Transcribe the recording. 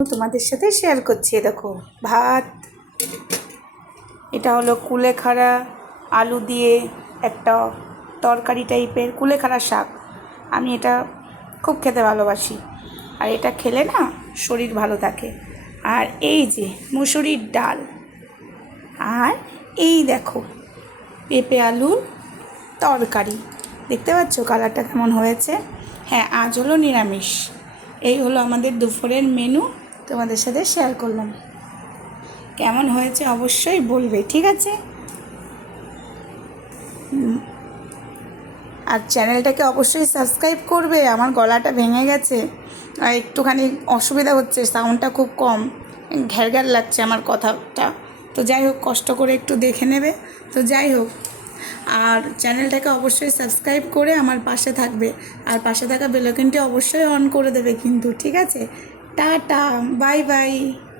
তোমাদের সাথে শেয়ার করছি। দেখো ভাত, এটা হলো কুলেখাড়া আলু দিয়ে একটা তরকারি টাইপের কুলেখাড়া শাক। আমি এটা খুব খেতে ভালোবাসি, আর এটা খেলে না শরীর ভালো থাকে। আর এই যে মুসুরির ডাল, আর এই দেখো পেঁপে আলুর তরকারি। দেখতে পাচ্ছ কালারটা কেমন হয়েছে? হ্যাঁ, আজ হলো নিরামিষ। এই হলো আমাদের দুপুরের মেনু, তোমাদের সাথে শেয়ার করলাম। কেমন হয়েছে অবশ্যই বলবে, ঠিক আছে? আর চ্যানেলটাকে অবশ্যই সাবস্ক্রাইব করবে। আমার গলাটা ভেঙে গেছে আর একটুখানি অসুবিধা হচ্ছে, সাউন্ডটা খুব কম, ঘ্যার ঘ্যার লাগছে আমার কথাটা। তো যাই হোক, কষ্ট করে একটু দেখে নেবে। তো যাই হোক, আর চ্যানেলটাকে অবশ্যই সাবস্ক্রাইব করে আমার পাশে থাকবে, আর পাশে থাকা বেল আইকনটি অবশ্যই অন করে দেবে কিন্তু, ঠিক আছে? Tata, bye bye.